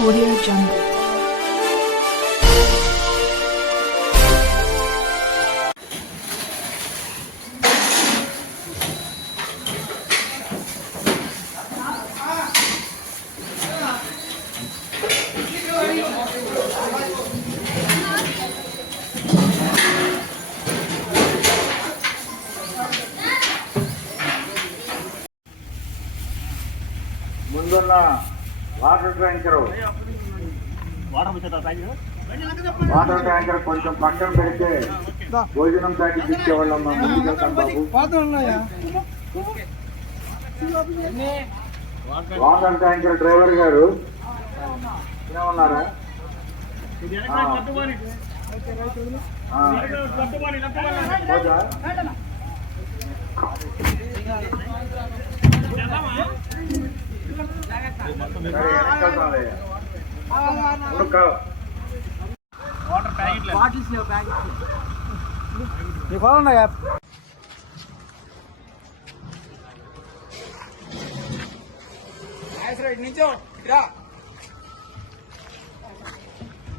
Audio Jungle. ముందున్న water tanker కొంచెం పక్కన పెడితే భోజనం ప్యాకెట్ ఇచ్చేవాళ్ళం ముందుకెళ్తాం బాబు. వాటర్ ట్యాంకర్ డ్రైవర్ గారు ఏమన్నారా?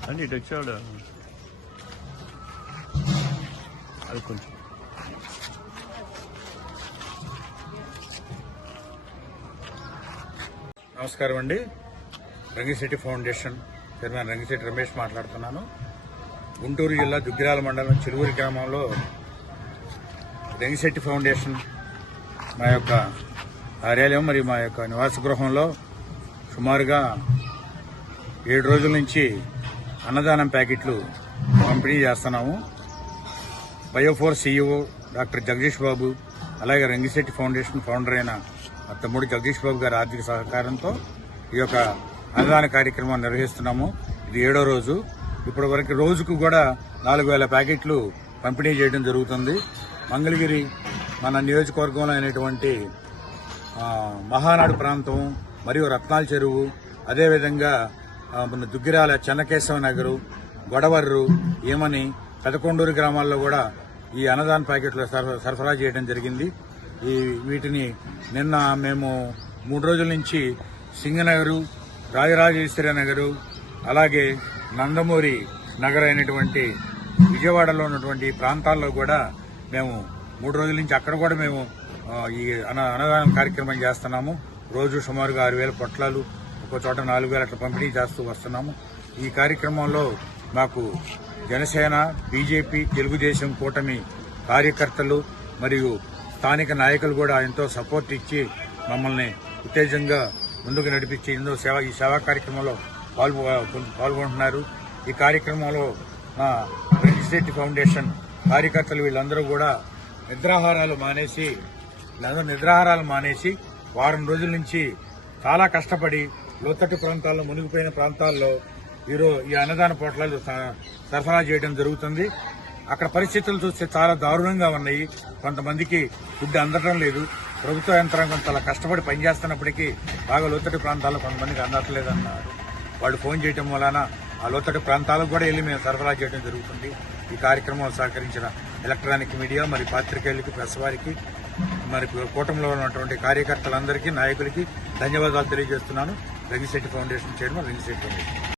అండి ఇటు వచ్చాడు అది కొంచెం నమస్కారం అండి. రంగిశెట్టి ఫౌండేషన్ చైర్మన్ రంగిశెట్టి రమేష్ మాట్లాడుతున్నాను. గుంటూరు జిల్లా దుగ్గిరాల మండలం చిలువూరి గ్రామంలో రంగిశెట్టి ఫౌండేషన్ మా యొక్క కార్యాలయం మరియు మా యొక్క నివాస గృహంలో సుమారుగా 7 రోజుల నుంచి అన్నదానం ప్యాకెట్లు పంపిణీ చేస్తున్నాము. బయోఫోర్ CEO డాక్టర్ జగదీష్ బాబు, అలాగే రంగిశెట్టి ఫౌండేషన్ ఫౌండర్ అయిన మా తమ్ముడు జగదీష్ బాబు గారి ఆర్థిక సహకారంతో ఈ యొక్క అన్నదాన కార్యక్రమాన్ని నిర్వహిస్తున్నాము. ఇది 7వ రోజు. ఇప్పటి వరకు రోజుకు కూడా 4,000 ప్యాకెట్లు పంపిణీ చేయడం జరుగుతుంది. మంగళగిరి మన నియోజకవర్గంలో అయినటువంటి మహానాడు ప్రాంతం మరియు రత్నాల చెరువు, అదేవిధంగా మన దుగ్గిరాల చెన్నకేశవ నగరు, గొడవర్రు, ఏమని పెదకొండూరు గ్రామాల్లో కూడా ఈ అన్నదాన ప్యాకెట్లు సరఫరా చేయడం జరిగింది. వీటిని నిన్న మేము 3 రోజుల నుంచి సింగనగరు, రాజరాజేశ్వరి నగరు, అలాగే నందమూరి నగర్ అయినటువంటి విజయవాడలో ఉన్నటువంటి ప్రాంతాల్లో కూడా మేము 3 రోజుల నుంచి అక్కడ కూడా మేము ఈ అన్నదానం కార్యక్రమం చేస్తున్నాము. రోజు సుమారుగా 6,000 పొట్లాలు, ఒక్కో చోట 4,000 అట్లా పంపిణీ చేస్తూ వస్తున్నాము. ఈ కార్యక్రమంలో మాకు జనసేన, బీజేపీ, తెలుగుదేశం కూటమి కార్యకర్తలు మరియు స్థానిక నాయకులు కూడా ఎంతో సపోర్ట్ ఇచ్చి మమ్మల్ని ఉత్తేజంగా ముందుకు నడిపించి ఈ సేవా కార్యక్రమంలో పాల్గొంటున్నారు. ఈ కార్యక్రమంలో మా రంగిశెట్టి ఫౌండేషన్ కార్యకర్తలు వీళ్ళందరూ కూడా నిద్రాహారాలు మానేసి వారం రోజుల నుంచి చాలా కష్టపడి లోతట్టు ప్రాంతాల్లో, మునిగిపోయిన ప్రాంతాల్లో ఈ అన్నదాన పొట్లాలు సరఫరా చేయడం జరుగుతుంది. అక్కడ పరిస్థితులు చూస్తే చాలా దారుణంగా ఉన్నాయి. కొంతమందికి ఫుడ్ అందటం లేదు. ప్రభుత్వ యంత్రాంగం చాలా కష్టపడి పనిచేస్తున్నప్పటికీ బాగా లోతట్టు ప్రాంతాల్లో కొంతమందికి అందట్లేదన్నారు. వాళ్ళు ఫోన్ చేయడం వలన ఆ లోతట్టు ప్రాంతాలకు కూడా వెళ్లి మేము సరఫరా చేయడం జరుగుతుంది. ఈ కార్యక్రమం సహకరించిన ఎలక్ట్రానిక్ మీడియా, మరి పాత్రికేయులకి, ప్రెస్ వారికి, మరి కూటమిలో ఉన్నటువంటి కార్యకర్తలందరికీ, నాయకులకి ధన్యవాదాలు తెలియజేస్తున్నాను. Rangisetti foundation chairman Rangisetti Ramesh.